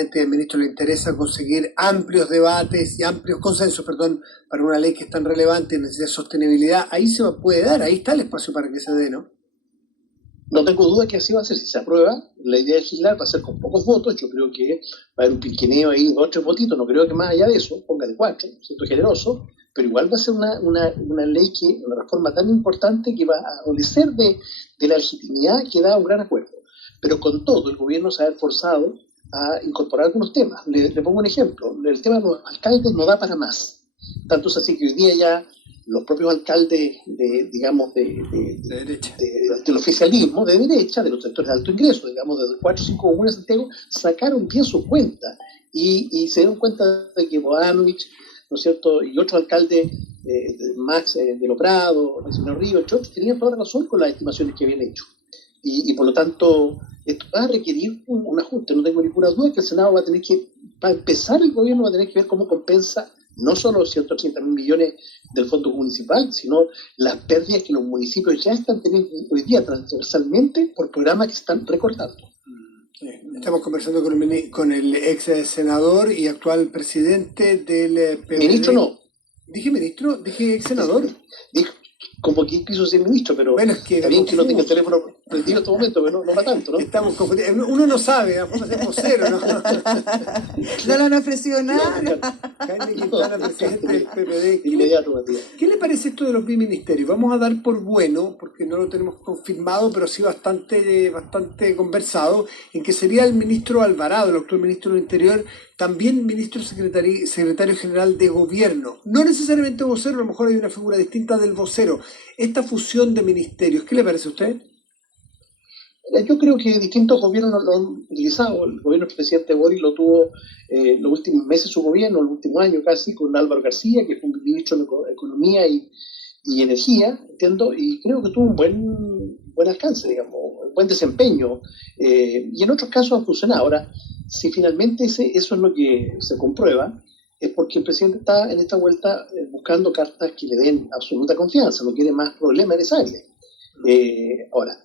presidente y al ministro le interesa conseguir amplios debates y amplios consensos, perdón, para una ley que es tan relevante y necesita sostenibilidad, ahí se puede dar, ahí está el espacio para que se dé, ¿no? No tengo duda que así va a ser. Si se aprueba, la idea de legislar va a ser con pocos votos. Yo creo que va a haber un pinqueneo ahí, 2 o 3 votitos. No creo que más allá de eso, póngale 4, siento generoso, pero igual va a ser una ley una reforma tan importante que va a adolecer de la legitimidad que da un gran acuerdo. Pero con todo, el gobierno se ha esforzado a incorporar algunos temas. Le pongo un ejemplo. El tema de los alcaldes no da para más. Tanto es así que hoy día ya los propios alcaldes, del oficialismo de derecha, de los sectores de alto ingreso, digamos, de 4 o 5 comunas de Santiago, sacaron bien su cuenta y se dieron cuenta de que Bodanovich, ¿no es cierto?, y otros alcaldes, Max de Loprado, el señor Río, otros, tenían toda la razón con las estimaciones que habían hecho. Y por lo tanto, esto va a requerir un ajuste. No tengo ninguna duda que el Senado va a tener que, para empezar, el gobierno va a tener que ver cómo compensa no solo 180.000 millones del fondo municipal, sino las pérdidas que los municipios ya están teniendo hoy día transversalmente por programas que están recortando. Estamos conversando con el ex senador y actual presidente del PPD. Ministro no. ¿Dije ministro? ¿Dije ex senador? Dijo, como que quiso ser ministro, pero bueno, es que está bien que no tenga el teléfono prendido en este momento, pero no va tanto, ¿no? Estamos confundidos. Uno no sabe, vamos a ser vocero, ¿no? No le han ofrecido nada. Jaime Quintana, presidente del PPD. Inmediato, Matías. ¿Qué le parece esto de los biministerios? Vamos a dar por bueno, porque no lo tenemos confirmado, pero sí bastante conversado, en que sería el ministro Alvarado, el actual ministro del Interior, también ministro secretario general de gobierno. No necesariamente vocero, a lo mejor hay una figura distinta del vocero. Esta fusión de ministerios, ¿qué le parece a usted? Yo creo que distintos gobiernos lo han utilizado. El gobierno del presidente Boric lo tuvo los últimos meses de su gobierno, el último año casi, con Álvaro García, que fue un ministro de Economía y Energía, entiendo, y creo que tuvo un buen alcance, digamos, un buen desempeño, y en otros casos ha funcionado. Ahora, si finalmente eso es lo que se comprueba, es porque el presidente está en esta vuelta buscando cartas que le den absoluta confianza, no quiere más problemas en esa área. Ahora,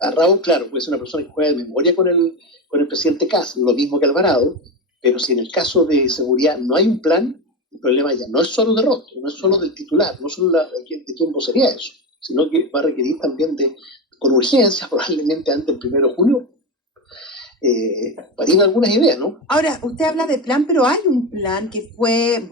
a Raúl, claro, puede ser una persona que juega de memoria con el presidente Kast, lo mismo que Alvarado, pero si en el caso de seguridad no hay un plan, el problema ya no es solo de rostro, no es solo del titular, no solo de quién vocería eso, sino que va a requerir también con urgencia, probablemente antes del 1 de julio, para algunas ideas, ¿no? Ahora, usted habla de plan, pero hay un plan que fue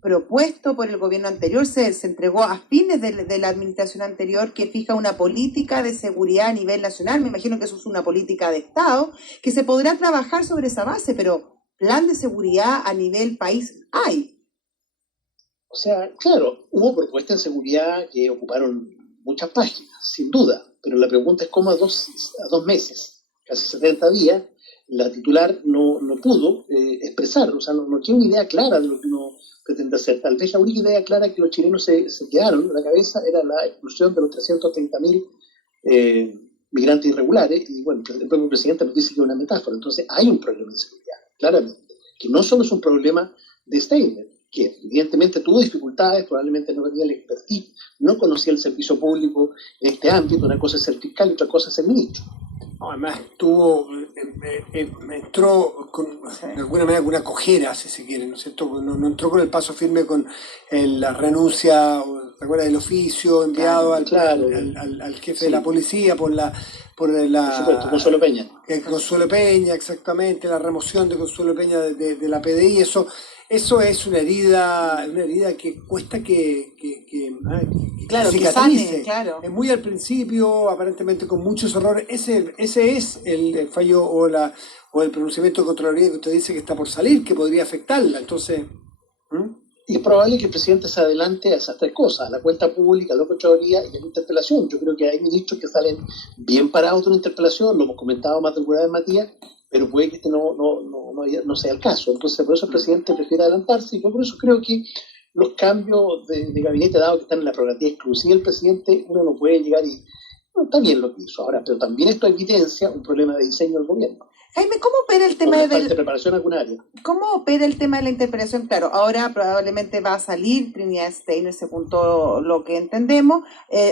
propuesto por el gobierno anterior, se entregó a fines de la administración anterior, que fija una política de seguridad a nivel nacional. Me imagino que eso es una política de Estado, que se podrá trabajar sobre esa base, pero plan de seguridad a nivel país hay. O sea, claro, hubo propuestas de seguridad que ocuparon muchas páginas, sin duda, pero la pregunta es cómo a dos meses, casi 70 días, la titular no pudo expresar, o sea, no tiene una idea clara de lo que uno pretende hacer. Tal vez la única idea clara que los chilenos se quedaron en la cabeza era la expulsión de los 330.000 migrantes irregulares, y bueno, el propio presidente nos dice que es una metáfora. Entonces hay un problema de seguridad, claramente, que no solo es un problema de Steiner, que evidentemente tuvo dificultades, probablemente no tenía el expertise, no conocía el servicio público en este ámbito. Una cosa es ser fiscal y otra cosa es ser ministro. Además entró de alguna manera con una cojera, si se quiere, ¿no es cierto? No entró con el paso firme con la renuncia, ¿te acuerdas del oficio enviado al jefe de la policía por supuesto, Consuelo Peña. Consuelo Peña, exactamente, la remoción de Consuelo Peña de la PDI, eso es una herida que cuesta que cicatrice. Sane, claro. Es muy al principio, aparentemente con muchos errores. Ese es el fallo o el pronunciamiento de Contraloría que usted dice que está por salir, que podría afectarla. Entonces, y es probable que el presidente se adelante a esas 3 cosas, a la cuenta pública, a la Contraloría y a la interpelación. Yo creo que hay ministros que salen bien parados de una interpelación, lo hemos comentado más de alguna vez, Matías, pero puede que este no sea el caso. Entonces, por eso el presidente prefiere adelantarse, y yo por eso creo que los cambios de gabinete, dado que están en la prerrogativa exclusiva del presidente, uno no puede llegar y... No, está bien lo que hizo ahora, pero también esto evidencia un problema de diseño del gobierno. Jaime, ¿cómo opera el tema de preparación en alguna área? ¿Cómo opera el tema de la interpelación? Claro, ahora probablemente va a salir Trinidad Steiner, según todo lo que entendemos,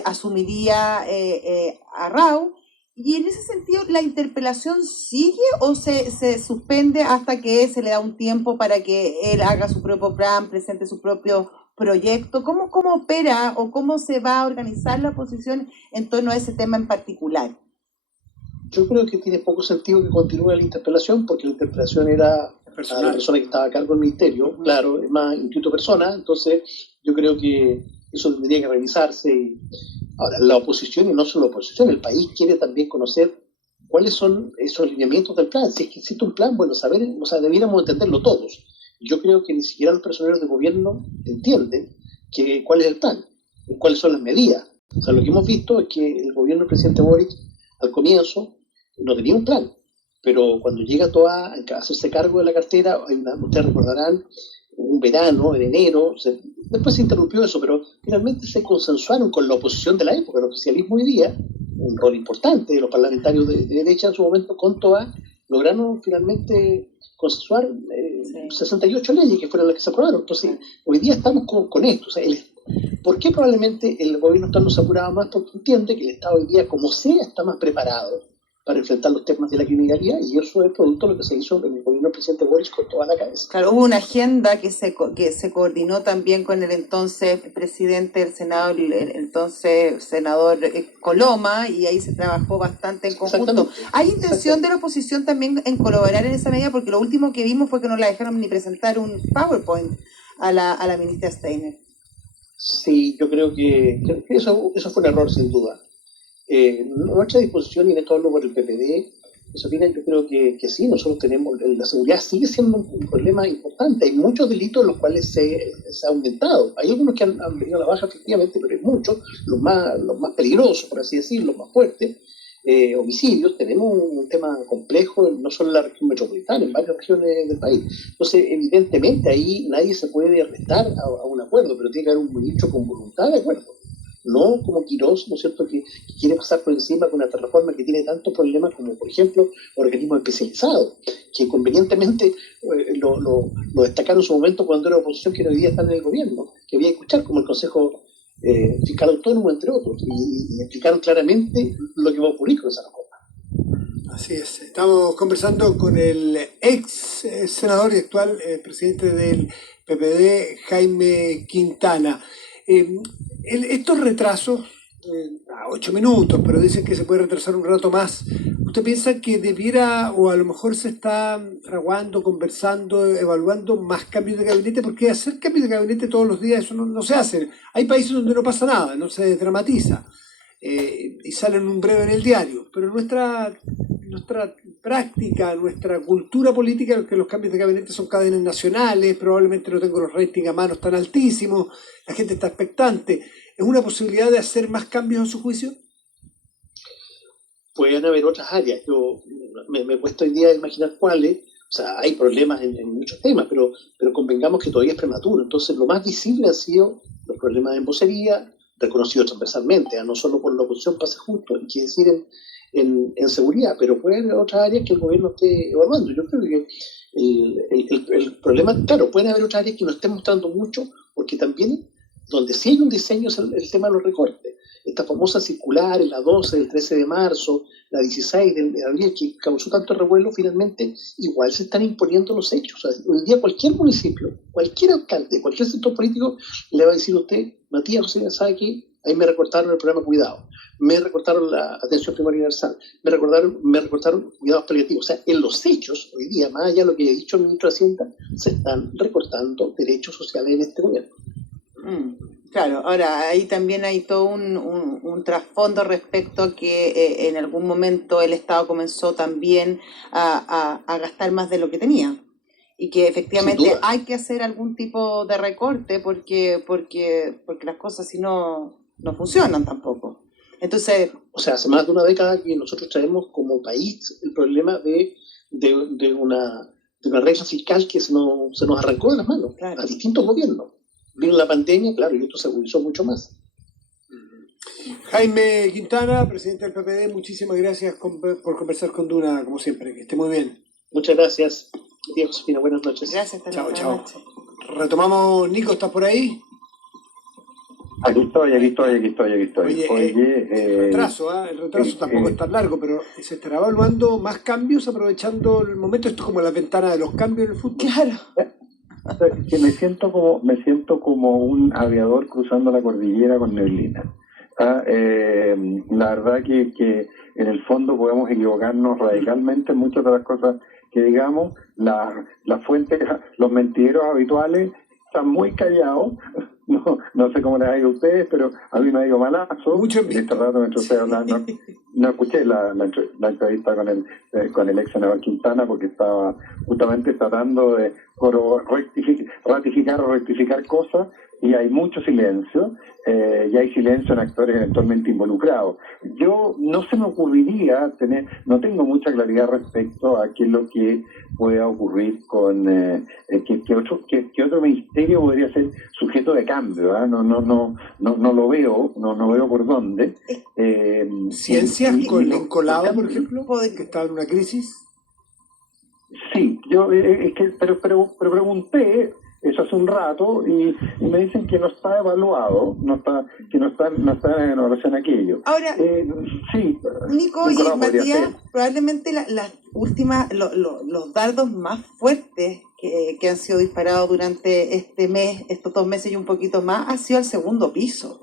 asumiría a Rau, Y en ese sentido, ¿la interpelación sigue o se suspende hasta que se le da un tiempo para que él haga su propio plan, presente su propio proyecto? ¿Cómo opera o cómo se va a organizar la oposición en torno a ese tema en particular? Yo creo que tiene poco sentido que continúe la interpelación, porque la interpelación era a la persona que estaba a cargo del ministerio, claro, es más instituto persona, entonces yo creo que eso tendría que revisarse. Ahora, la oposición, y no solo la oposición, el país quiere también conocer cuáles son esos lineamientos del plan. Si es que existe un plan, bueno, saber, o sea, debiéramos entenderlo todos. Yo creo que ni siquiera los personeros de gobierno entienden cuál es el plan, cuáles son las medidas. O sea, lo que hemos visto es que el gobierno del presidente Boric, al comienzo, no tenía un plan, pero cuando llega a hacerse cargo de la cartera, ustedes recordarán, un verano, en enero, después se interrumpió eso, pero finalmente se consensuaron con la oposición de la época, el oficialismo hoy día, un rol importante de los parlamentarios de derecha en su momento, con Toa, lograron finalmente consensuar 68 leyes que fueron las que se aprobaron. Entonces, hoy día estamos con esto. O sea, ¿por qué probablemente el gobierno no se apuraba más? Porque entiende que el Estado hoy día, como sea, está más preparado para enfrentar los temas de la criminalidad, y eso es producto de lo que se hizo en el gobierno del presidente Boris con toda la cabeza. Claro, hubo una agenda que se coordinó también con el entonces presidente del Senado, el entonces senador Coloma, y ahí se trabajó bastante en conjunto. ¿Hay intención de la oposición también en colaborar en esa medida? Porque lo último que vimos fue que no la dejaron ni presentar un PowerPoint a la ministra Steiner. Sí, yo creo que eso fue un error, sin duda. Nuestra disposición, y en esto hablo por el PPD, Josefina, yo creo que sí, nosotros tenemos, la seguridad sigue siendo un problema importante. Hay muchos delitos en los cuales se ha aumentado. Hay algunos que han venido a la baja, efectivamente, pero hay muchos, los más peligrosos, por así decirlo, los más fuertes. Homicidios, tenemos un tema complejo, no solo en la región metropolitana, en varias regiones del país. Entonces, evidentemente, ahí nadie se puede arrestar a un acuerdo, pero tiene que haber un ministro con voluntad de acuerdo. No como Quirós, ¿no es cierto?, que quiere pasar por encima con una reforma que tiene tantos problemas como, por ejemplo, organismos especializados, que convenientemente lo destacaron en su momento cuando era oposición, que hoy día están en el gobierno, que había que escuchar, como el Consejo Fiscal Autónomo, entre otros, y explicaron claramente lo que va a ocurrir con esa reforma. Así es. Estamos conversando con el ex senador y actual presidente del PPD, Jaime Quintana. Estos retrasos, a 8 minutos, pero dicen que se puede retrasar un rato más. ¿Usted piensa que debiera, o a lo mejor se está fraguando, conversando, evaluando más cambios de gabinete? Porque hacer cambios de gabinete todos los días, eso no se hace. Hay países donde no pasa nada, no se dramatiza, y salen un breve en el diario. Pero nuestra práctica, nuestra cultura política, es que los cambios de gabinete son cadenas nacionales, probablemente no tengo los ratings a manos tan altísimos, la gente está expectante. ¿Es una posibilidad de hacer más cambios en su juicio? Pueden haber otras áreas. Yo me cuesta hoy día imaginar cuáles. O sea, hay problemas en muchos temas, pero convengamos que todavía es prematuro. Entonces, lo más visible han sido los problemas en vocería, reconocidos transversalmente, no solo por la oposición pase justo, hay que decir en seguridad, pero puede haber otras áreas que el gobierno esté evaluando. Yo creo que el problema, claro, pueden haber otras áreas que nos estén mostrando mucho, porque también donde sí hay un diseño es el tema de los recortes. Esta famosa circular, la 12 del 13 de marzo, la 16 de abril, que causó tanto revuelo, finalmente igual se están imponiendo los hechos. O sea, hoy día cualquier municipio, cualquier alcalde, cualquier sector político le va a decir a usted, Matías, José, ¿sabe qué? Ahí me recortaron el programa Cuidado, me recortaron la atención primaria universal, me recortaron cuidados paliativos. O sea, en los hechos, hoy día, más allá de lo que ha dicho el ministro de Hacienda, se están recortando derechos sociales en este gobierno. Claro, ahora ahí también hay todo un trasfondo respecto a que en algún momento el Estado comenzó también a gastar más de lo que tenía y que efectivamente hay que hacer algún tipo de recorte porque las cosas si no funcionan tampoco. Entonces, o sea, hace más de una década que nosotros traemos como país el problema de una regla fiscal que se nos arrancó de las manos, claro, a distintos gobiernos. Vino la pandemia, claro, y esto se agudizó mucho más. Jaime Quintana, presidente del PPD, muchísimas gracias por conversar con Duna, como siempre. Que esté muy bien. Muchas gracias. Tía Josefina, buenas noches. Gracias. Chao. Retomamos, Nico, ¿estás por ahí? Oye, el retraso, el retraso tampoco es tan largo, pero se estará evaluando más cambios aprovechando el momento. Esto es como la ventana de los cambios en el fútbol. Claro. Que me siento como un aviador cruzando la cordillera con neblina. La verdad que en el fondo podemos equivocarnos radicalmente en muchas de las cosas que digamos. Las fuentes, los mentideros habituales están muy callados. No sé cómo les ha ido a ustedes, pero a mí me ha ido malazo. Mucho En este rato mientras ustedes hablaban, no escuché la entrevista con el ex senador Quintana, porque estaba justamente tratando de ratificar o rectificar cosas, y hay mucho silencio, y hay silencio en actores eventualmente involucrados. Yo no se me ocurriría no tengo mucha claridad respecto a qué es lo que pueda ocurrir con que otro ministerio podría ser sujeto de cambio. No lo veo, no veo por dónde. Ciencias con el Encolado, por ejemplo, que estaba en una crisis. Sí, yo pero pregunté eso hace un rato y me dicen que no está evaluado, que no está en evaluación aquello. Ahora, sí, Nico y Matías, probablemente las últimas, los dardos más fuertes que han sido disparados durante este mes, estos 2 meses y un poquito más, ha sido el segundo piso.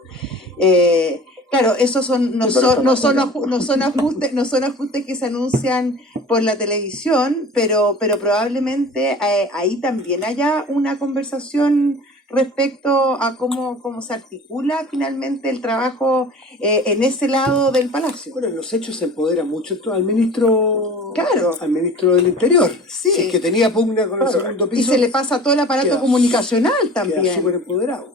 Claro, esos no son ajustes que se anuncian por la televisión, pero probablemente ahí también haya una conversación respecto a cómo se articula finalmente el trabajo en ese lado del Palacio. Bueno, en los hechos se empodera mucho al ministro, claro, al ministro del Interior. Sí. Si es que tenía pugna con el segundo piso. Y se le pasa todo el aparato comunicacional también. Queda súper empoderado.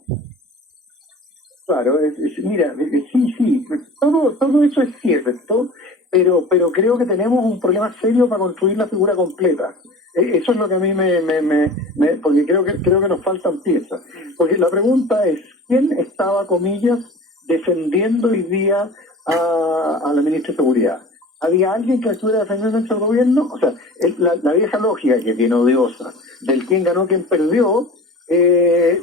Claro, mira, sí, todo eso es cierto, pero creo que tenemos un problema serio para construir la figura completa. Eso es lo que a mí porque creo que nos faltan piezas. Porque la pregunta es, ¿quién estaba, comillas, defendiendo hoy día a la ministra de Seguridad? ¿Había alguien que estuviera defendiendo el gobierno? O sea, la vieja lógica, que es bien odiosa, del quién ganó, quién perdió,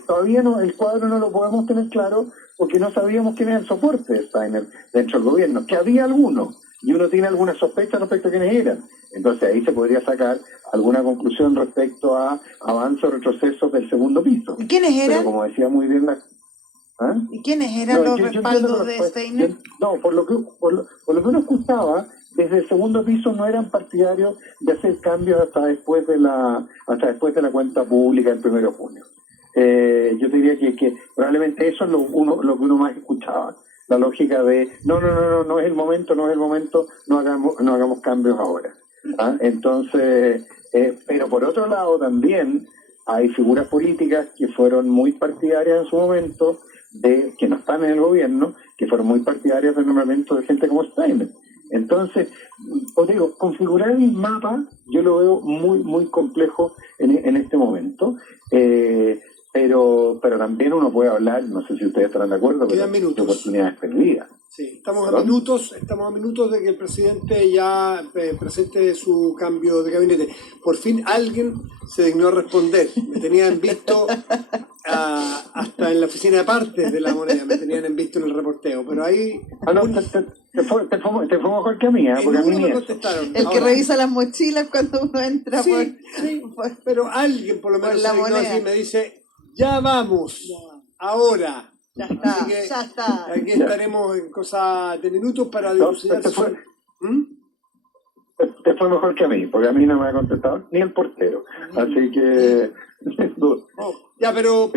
todavía el cuadro no lo podemos tener claro, porque no sabíamos quién era el soporte de Steiner dentro del gobierno, que había alguno, y uno tiene alguna sospecha respecto a quiénes eran. Entonces ahí se podría sacar alguna conclusión respecto a avances o retrocesos del segundo piso. ¿Y quiénes eran? Pero como decía muy bien ¿Y quiénes eran los respaldos de Steiner? Por lo que uno escuchaba, desde el segundo piso no eran partidarios de hacer cambios hasta después de la cuenta pública el 1 de junio. Yo diría que probablemente eso es lo que uno más escuchaba, la lógica de no es el momento, no hagamos cambios ahora. Entonces, pero por otro lado también hay figuras políticas que fueron muy partidarias en su momento, que no están en el gobierno, que fueron muy partidarias del nombramiento de gente como Steiner. Entonces, os digo, configurar el mapa yo lo veo muy, muy complejo en este momento. Pero también uno puede hablar, no sé si ustedes estarán de acuerdo, pero de oportunidades perdidas. Sí, estamos a minutos de que el presidente ya presente su cambio de gabinete. Por fin alguien se dignó a responder. Me tenían visto hasta en la oficina de partes de La Moneda, me tenían en visto en el reporteo, pero ahí... Te fue mejor que a mí, porque a mí me contestaron. El que revisa las mochilas cuando uno entra pero alguien por lo menos por La se dignó Moneda. así, me dice, ya vamos, ahora. Ya está, ya está. Aquí estaremos en cosa de minutos para dilucidar. Te fue mejor que a mí, porque a mí no me ha contestado ni el portero. Así que... pero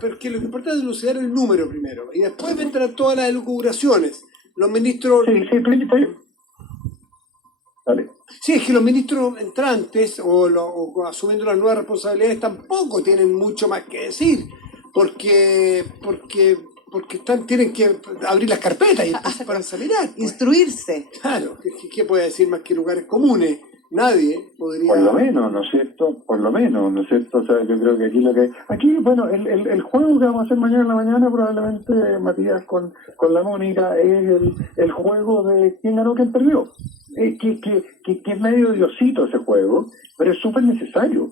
es que lo que importa es dilucidar el número primero. Y después vendrán todas las elucubraciones. Los ministros... Dale. Sí, es que los ministros entrantes o asumiendo las nuevas responsabilidades tampoco tienen mucho más que decir. Porque tienen que abrir las carpetas y para examinar. Pues. Instruirse. Claro, ¿qué puede decir más que lugares comunes? Nadie podría... Por lo menos, ¿no es cierto? O sea, yo creo que aquí, bueno, el juego que vamos a hacer mañana en la mañana, probablemente, Matías, con la Mónica, es el juego de quién ganó, quién perdió. Que es medio diosito ese juego, pero es súper necesario,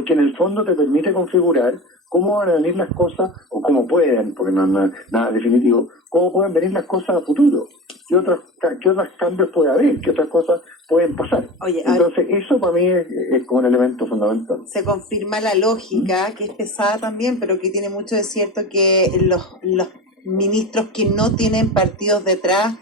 porque en el fondo te permite configurar cómo van a venir las cosas, o cómo pueden, porque no es nada definitivo, cómo pueden venir las cosas a futuro, qué otros cambios puede haber, qué otras cosas pueden pasar. Oye, entonces eso para mí es como un elemento fundamental. Se confirma la lógica, que es pesada también, pero que tiene mucho de cierto, que los ministros que no tienen partidos detrás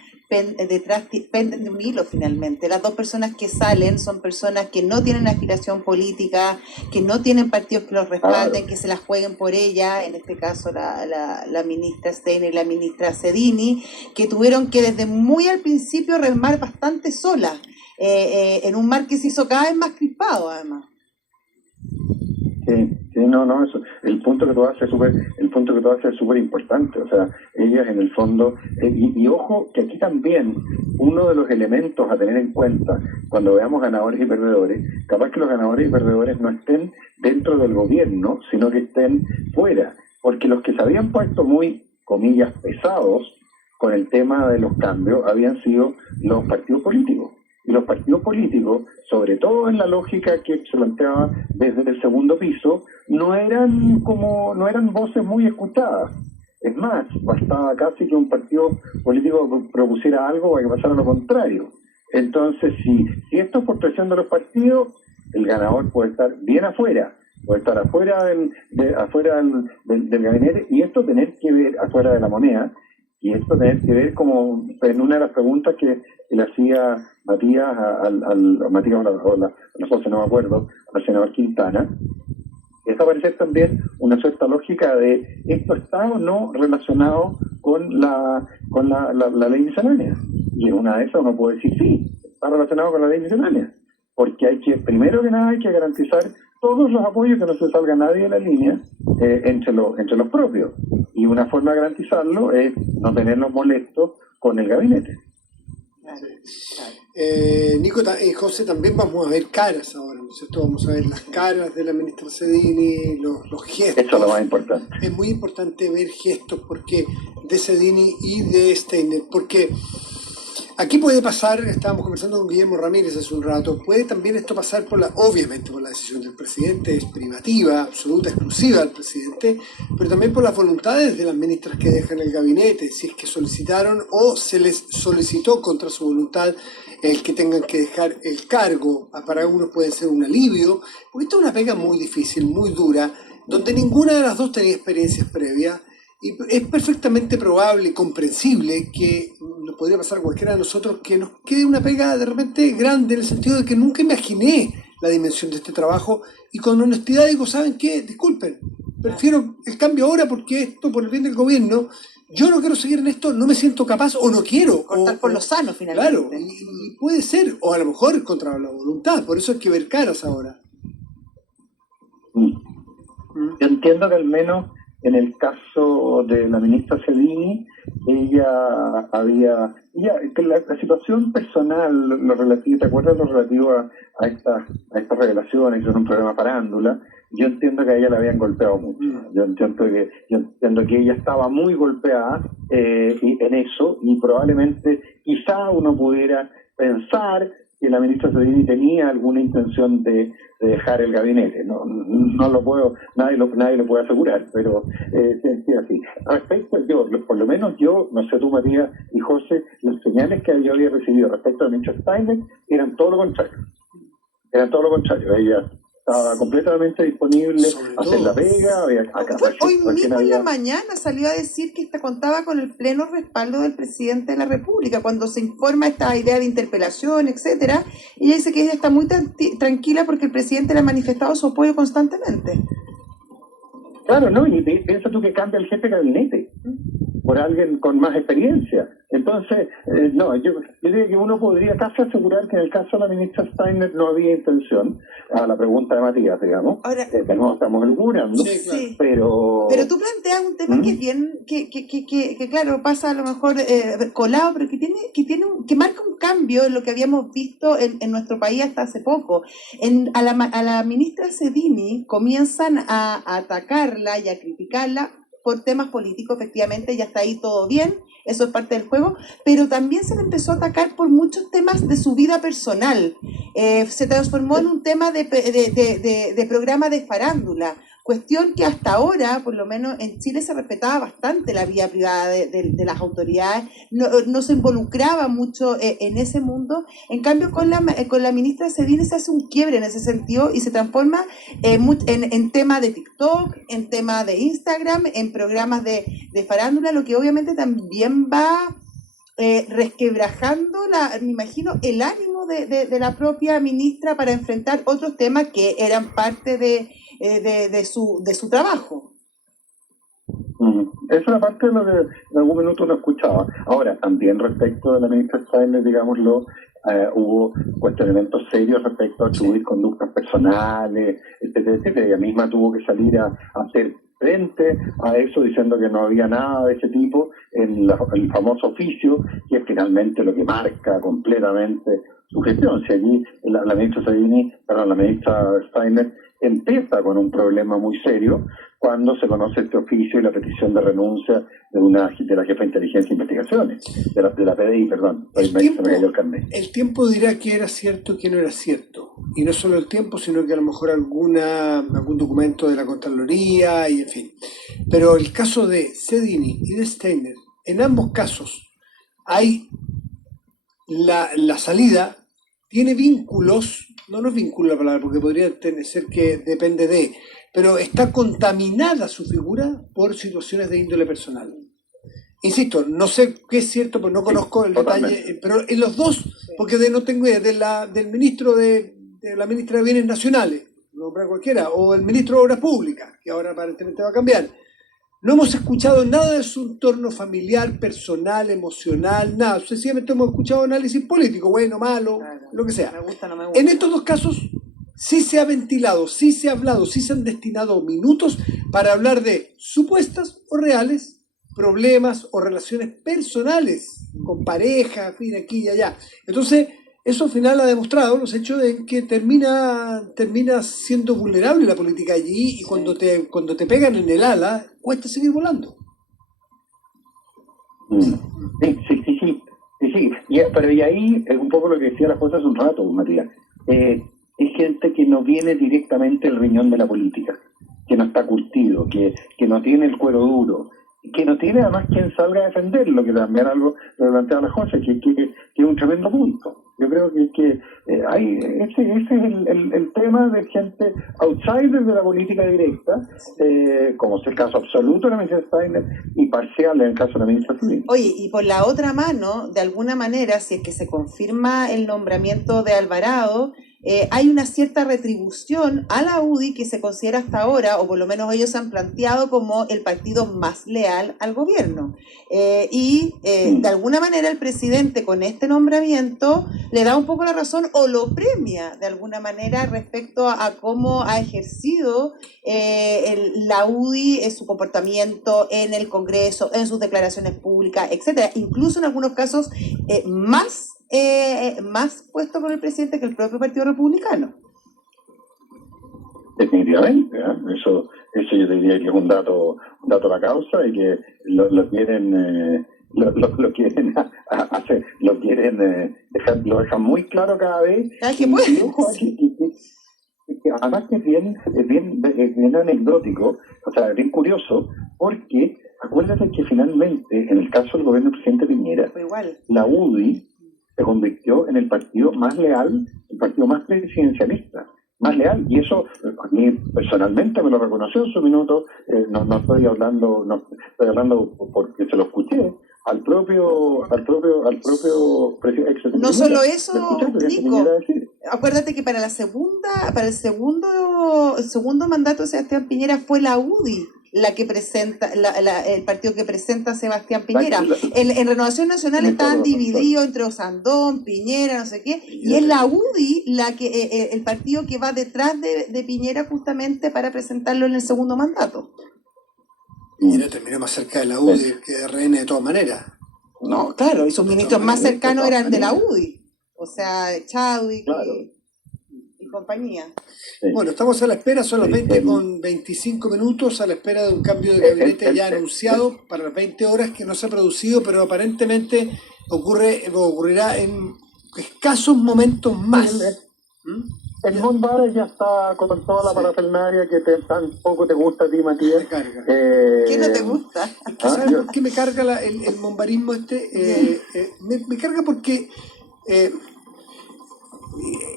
penden de un hilo finalmente. Las dos personas que salen son personas que no tienen aspiración política, que no tienen partidos que los respalden, que se las jueguen por ella, en este caso la ministra Steiner y la ministra Sedini, que tuvieron que desde muy al principio remar bastante solas, en un mar que se hizo cada vez más crispado además. Sí, no, eso, el punto que tú haces es súper importante. O sea, ellas en el fondo, y ojo que aquí también uno de los elementos a tener en cuenta cuando veamos ganadores y perdedores, capaz que los ganadores y perdedores no estén dentro del gobierno, sino que estén fuera, porque los que se habían puesto muy, comillas, pesados con el tema de los cambios habían sido los partidos políticos. Y los partidos políticos, sobre todo en la lógica que se planteaba desde el segundo piso, no eran voces muy escuchadas. Es más, bastaba casi que un partido político propusiera algo para que pasara lo contrario. Entonces, si esto es por presión de los partidos, el ganador puede estar bien afuera, puede estar afuera del gabinete, y esto tener que ver afuera de la moneda. Y esto tiene que ver como en una de las preguntas que le hacía Matías Matías o la José, no me acuerdo, al senador Quintana. Esto parece también una cierta lógica de esto está o no relacionado con la ley miscelánea. Y en una de esas uno puede decir sí, está relacionado con la ley miscelánea. Porque primero que nada hay que garantizar todos los apoyos, que no se salga nadie de la línea entre los propios. Y una forma de garantizarlo es no tenernos molestos con el gabinete. Nico y José, también vamos a ver caras ahora, ¿no es cierto? Vamos a ver las caras de la ministra Sedini, los gestos. Eso es lo más importante. Es muy importante ver gestos de Sedini y de Steiner, porque aquí puede pasar, estábamos conversando con Guillermo Ramírez hace un rato, puede también esto pasar obviamente por la decisión del presidente, es privativa, absoluta, exclusiva del presidente, pero también por las voluntades de las ministras que dejan el gabinete, si es que solicitaron o se les solicitó contra su voluntad el que tengan que dejar el cargo. Para algunos puede ser un alivio, porque esto es una pega muy difícil, muy dura, donde ninguna de las dos tenía experiencias previas. Y es perfectamente probable y comprensible que nos podría pasar a cualquiera de nosotros que nos quede una pega de repente grande, en el sentido de que nunca imaginé la dimensión de este trabajo, y con honestidad digo, ¿saben qué? Disculpen, prefiero el cambio ahora porque esto, por el bien del gobierno, yo no quiero seguir en esto, no me siento capaz o no quiero. Cortar por lo sano finalmente. Claro, y puede ser, o a lo mejor contra la voluntad, por eso hay que ver caras ahora. Yo entiendo que al menos en el caso de la ministra Sedini, la situación personal, lo relativo, ¿te acuerdas lo relativo a estas revelaciones, que son un problema parándula? Yo entiendo que a ella la habían golpeado mucho. Yo entiendo que ella estaba muy golpeada en eso, y probablemente quizá uno pudiera pensar que la ministra Sedini tenía alguna intención de dejar el gabinete. No lo puedo, nadie lo puede asegurar, pero sí, así. Respecto, por lo menos yo, no sé tú, Matías y José, las señales que yo había recibido respecto a la ministra Steiner eran todo lo contrario. Ella estaba completamente disponible a hacer la pega. Hoy mismo en la mañana salió a decir que contaba con el pleno respaldo del presidente de la República. Cuando se informa esta idea de interpelación, etcétera, ella dice que ella está muy tranquila porque el presidente le ha manifestado su apoyo constantemente. Claro, ¿no? Y piensa tú que cambia el jefe de gabinete por alguien con más experiencia. Entonces, yo diría que uno podría casi asegurar que en el caso de la ministra Steiner no había intención, a la pregunta de Matías, digamos. Ahora, de nuevo estamos augurando, sí. Pero tú planteas un tema que es bien, que claro, pasa a lo mejor colado, pero que marca un cambio en lo que habíamos visto en nuestro país hasta hace poco. A la ministra Sedini comienzan a atacarla y a criticarla por temas políticos, efectivamente, ya está ahí todo bien, eso es parte del juego, pero también se le empezó a atacar por muchos temas de su vida personal. Se transformó en un tema de programa de farándula, cuestión que hasta ahora, por lo menos en Chile, se respetaba bastante la vida privada de las autoridades, no se involucraba mucho en ese mundo. En cambio, con la ministra Sedini se hace un quiebre en ese sentido y se transforma en tema de TikTok, en tema de Instagram, en programas de farándula, lo que obviamente también va resquebrajando, me imagino, el ánimo de la propia ministra para enfrentar otros temas que eran parte de su trabajo. Esa era parte de lo que en algún minuto no escuchaba. Ahora, también respecto de la ministra Steiner, digámoslo, hubo cuestionamientos serios respecto a atribuir conductas personales, etcétera, etcétera. Ella misma tuvo que salir a hacer frente a eso, diciendo que no había nada de ese tipo en el famoso oficio, que es finalmente lo que marca completamente su gestión. Si allí la ministra la ministra Steiner empieza con un problema muy serio cuando se conoce este oficio y la petición de renuncia de la jefa de inteligencia e investigaciones, de la PDI, perdón. El tiempo dirá que era cierto y que no era cierto. Y no solo el tiempo, sino que a lo mejor algún documento de la Contraloría y en fin. Pero el caso de Sedini y de Steiner, en ambos casos hay la salida, tiene vínculos, no es vínculo la palabra, porque podría ser que depende de, pero está contaminada su figura por situaciones de índole personal. Insisto, no sé qué es cierto, pero no conozco el detalle, pero en los dos, porque no tengo idea, del ministro de la ministra de Bienes Nacionales, nombrar cualquiera, o el ministro de Obras Públicas, que ahora aparentemente va a cambiar. No hemos escuchado nada de su entorno familiar, personal, emocional, nada. Sencillamente hemos escuchado análisis político, bueno, malo, lo que sea. Me gusta, no me gusta. En estos dos casos sí se ha ventilado, sí se ha hablado, sí se han destinado minutos para hablar de supuestas o reales problemas o relaciones personales con pareja, en fin, aquí y allá. Entonces, eso al final ha demostrado los hechos de que termina siendo vulnerable la política allí y cuando te pegan en el ala, cuesta seguir volando. Sí. Pero y ahí es un poco lo que decía la cosa hace un rato, Matías. Es gente que no viene directamente del riñón de la política, que no está curtido, que no tiene el cuero duro, que no tiene además quien salga a defenderlo, que también algo lo plantea la José, que es un tremendo punto. Yo creo que ese es el tema de gente outsider de la política directa, como es el caso absoluto de la ministra Steiner y parcial en el caso de la ministra Sedini. Oye, y por la otra mano, de alguna manera, si es que se confirma el nombramiento de Alvarado, hay una cierta retribución a la UDI que se considera hasta ahora, o por lo menos ellos han planteado como el partido más leal al gobierno. De alguna manera el presidente con este nombramiento le da un poco la razón o lo premia de alguna manera respecto a cómo ha ejercido la UDI en su comportamiento en el Congreso, en sus declaraciones públicas, etcétera. Incluso en algunos casos más puesto por el presidente que el propio Partido Republicano. Definitivamente, eso yo diría que es un dato a la causa y que lo quieren lo dejan muy claro cada vez. Y ojo, que además que es bien anecdótico, o sea, bien curioso, porque acuérdate que finalmente, en el caso del gobierno del presidente Piñera, la UDI se convirtió en el partido más leal, el partido más presidencialista, más leal, y eso a mí personalmente me lo reconoció en su minuto, no estoy hablando porque se lo escuché al propio presidente. No solo eso, Nico, acuérdate que para el segundo mandato de Sebastián Piñera fue la UDI la que presenta, el partido que presenta a Sebastián Piñera. En Renovación Nacional estaban divididos entre Osandón, Piñera, no sé qué, y es la UDI el partido que va detrás de Piñera justamente para presentarlo en el segundo mandato. Piñera terminó más cerca de la UDI que de RN de todas maneras. No, claro, y sus ministros más cercanos eran de la UDI, o sea, Chadwick y y compañía. Sí. Bueno, estamos a la espera, son las Sí, 20 con 25 minutos, a la espera de un cambio de gabinete ya anunciado para las 20 horas que no se ha producido, pero aparentemente ocurrirá en escasos momentos más. El Monbara ya está con toda la Sí. parafernalia que tampoco te gusta a ti, Matías. Me carga. ¿Qué no te gusta? ¿Sabes por qué me carga el monbarismo este? Me carga porque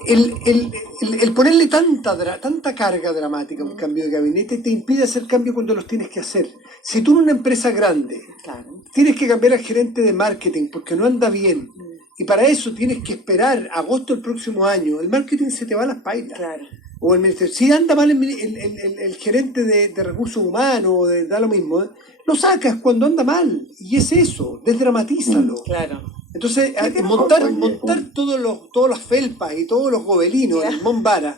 el ponerle tanta carga dramática a un cambio de gabinete te impide hacer cambios cuando los tienes que hacer. Si tú en una empresa grande Claro. tienes que cambiar al gerente de marketing porque no anda bien, y para eso tienes que esperar agosto del próximo año, el marketing se te va a las pailas. Claro. O el ministerio. Si anda mal el gerente de recursos humanos, da lo mismo, lo sacas cuando anda mal. Y es eso, desdramatízalo. Claro. Entonces, tiene montar razón. todas las felpas y todos los gobelinos, el Monbara,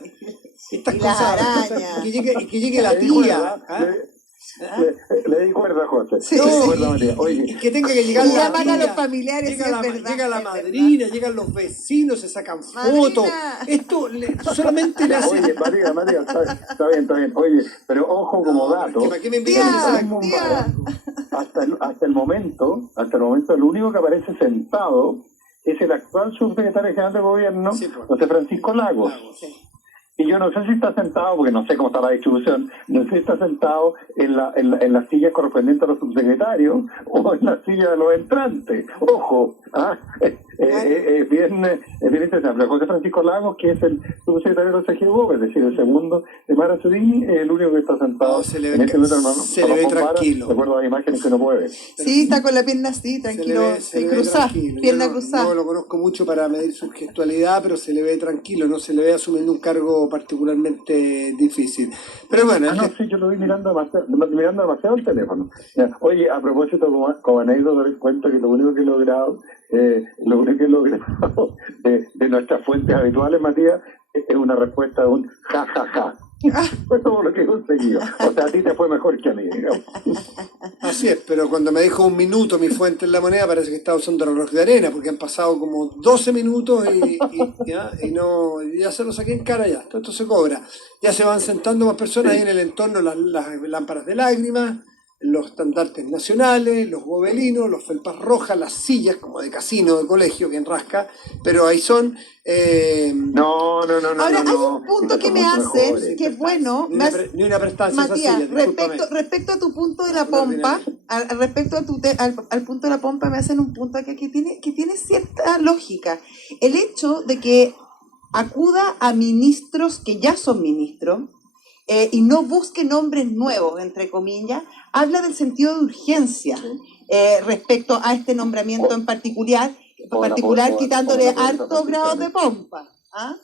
estas Y las cosas, arañas. y que llegue la Le di cuerda, tía. ¿ah? le di cuerda, José. Sí. Le di No, cuerda, Matías. y Oye, que tenga que llegar Y la llamar a tía, los familiares, llega sí, la, es verdad, llega la es madrina, llegan los vecinos, se sacan fotos. Madrina. Esto solamente le hace... oye, Matías, está bien. Oye, pero ojo como dato. ¿Para qué me invitan a Tía, esa- tía. Hasta el momento, el único que aparece sentado es el actual subsecretario general de gobierno, Sí, pues. José Francisco Lagos. Sí. Y yo no sé si está sentado, porque no sé cómo está la distribución, no sé si está sentado en la silla correspondiente a los subsecretarios o en la silla de los entrantes. Ojo, es bien interesante. Pero José Francisco Lagos, que es el subsecretario de los CGU, es decir, el segundo de Mara Zubini, es el único que está sentado No, se le ve- en este momento, se le ve tranquilo. de acuerdo a las imágenes que uno puede ver. Sí, está con la pierna así, tranquilo, se le ve cruzada, tranquilo. Yo pierna no cruzada. No lo conozco mucho para medir su gestualidad, pero se le ve tranquilo, no se le ve asumiendo un cargo particularmente difícil. Pero bueno, No, sí, yo lo vi mirando demasiado el teléfono. Ya, oye, a propósito, como anécdota, les cuento que lo único que he logrado de nuestras fuentes habituales, Matías, es una respuesta de un ja, ja, ja. Fue todo lo que he conseguido. O sea, a ti te fue mejor que a mí, digamos. así es, pero cuando me dijo un minuto mi fuente en la moneda, parece que estaba usando reloj de arena, porque han pasado como 12 minutos y no, ya se lo saqué en cara ya, todo esto se cobra. Ya se van sentando más personas ahí en el entorno, las lámparas de lágrimas, los estandartes nacionales, los gobelinos, los felpas rojas, las sillas como de casino, de colegio, bien rasca, pero ahí son... No. Ahora, hay un punto que me hace, que es bueno, Ni una prestancia a esa Matías, silla, discúlpame. respecto a tu punto de la pompa, respecto a al punto de la pompa, me hacen un punto que tiene cierta lógica. El hecho de que acuda a ministros que ya son ministros y no busque nombres nuevos, entre comillas, habla del sentido de urgencia respecto a este nombramiento en particular, quitándole harto grado de pompa. ¿Ah?